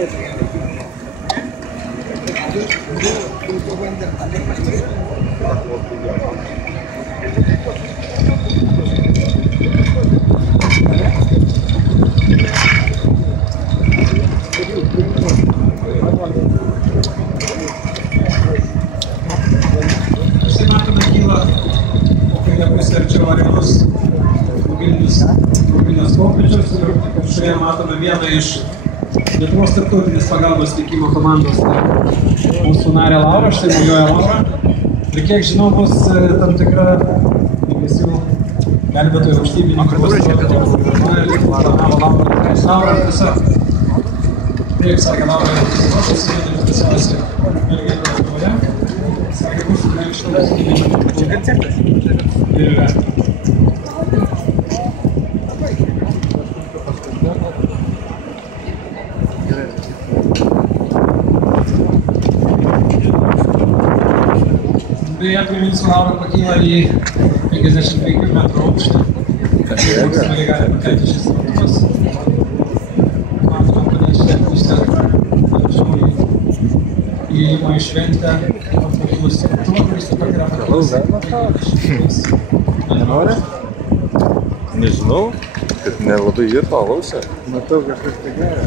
Matome kyla, o kai nebus arčiau arenos mobilinės koplyčios ir šioje matome vieną iš Lietuvos tarptautinės pagalbos teikimo komandos, mūsų narė Laura, štai naujoja Laura. Ir kiek žinau, bus tam tikra visų gelbėtojų valstybininkų programa ir planavo Laura tiesiog. Taip, sakė Laura, aš susidėdė specialiausiai merginą Lietuvoje. Sakė, mūsų grįžtą ir yra. Beje, priminsiu, Laura pakyla į 55 metrų aukštį. Maksimaliai gali pakelti šis rautukas. Matome, kad iš ten įėjimo į šventę pakilusi lėktuvą, kuris taip pat yra pakilusi. Nenori? Nežinau, kad nelabai virto alausė. Matau, kažkas tai gerai.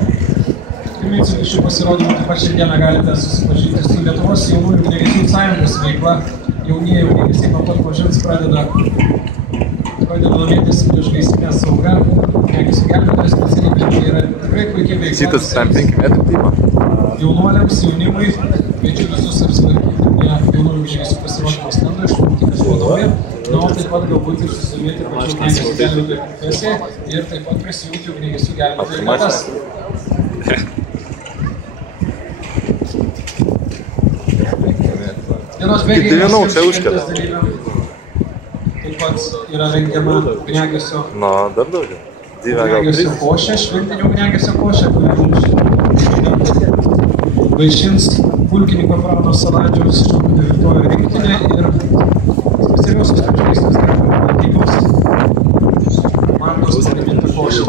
Priminsiu, kad šių pasirodymų taip pat šiandieną galite susipažinti su Lietuvos jaunųjų ugniagesių sąjungos veikla. Jaunieji ugniagesiai nuo pat mažens pradeda domėtis priešgaisrinę saugą. Ugniagesių gelbėtojų specialybė tai yra tikrai puikiai veikla. Citas 5 metrų tyma. Jaunuoliams, jaunimui, kviečiu visus apsilankyti prie jaunųjų ugniagesių pasirodymo stendo iš Pulkikas vadovė. Na, o taip pat galbūt ir susidomėti pačių ugniagesių gelbėtojų profesiją ir taip pat prisijungti ugniagesių gelbėtojų gretas. Kaip 9 aukštė užkelia. Taip pat yra rengiama ugniagesio košė, šventinio ugniagesio košė, kuri mums vaišins pulkininko Prano Saladžiaus Šaukų 9 rinktinė ir specialiosios priešgaisrinės tarnybos komandos pagaminta košė.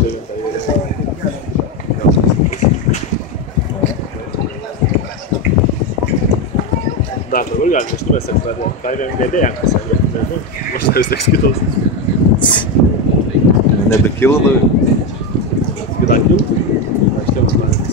Da, dabar gal nežinumės, kad kaime vedėją pasakė. Aš tai vis tiek skaitos. Nebekilo daugiau. Kitą kiltų? Aš tėvus manęs.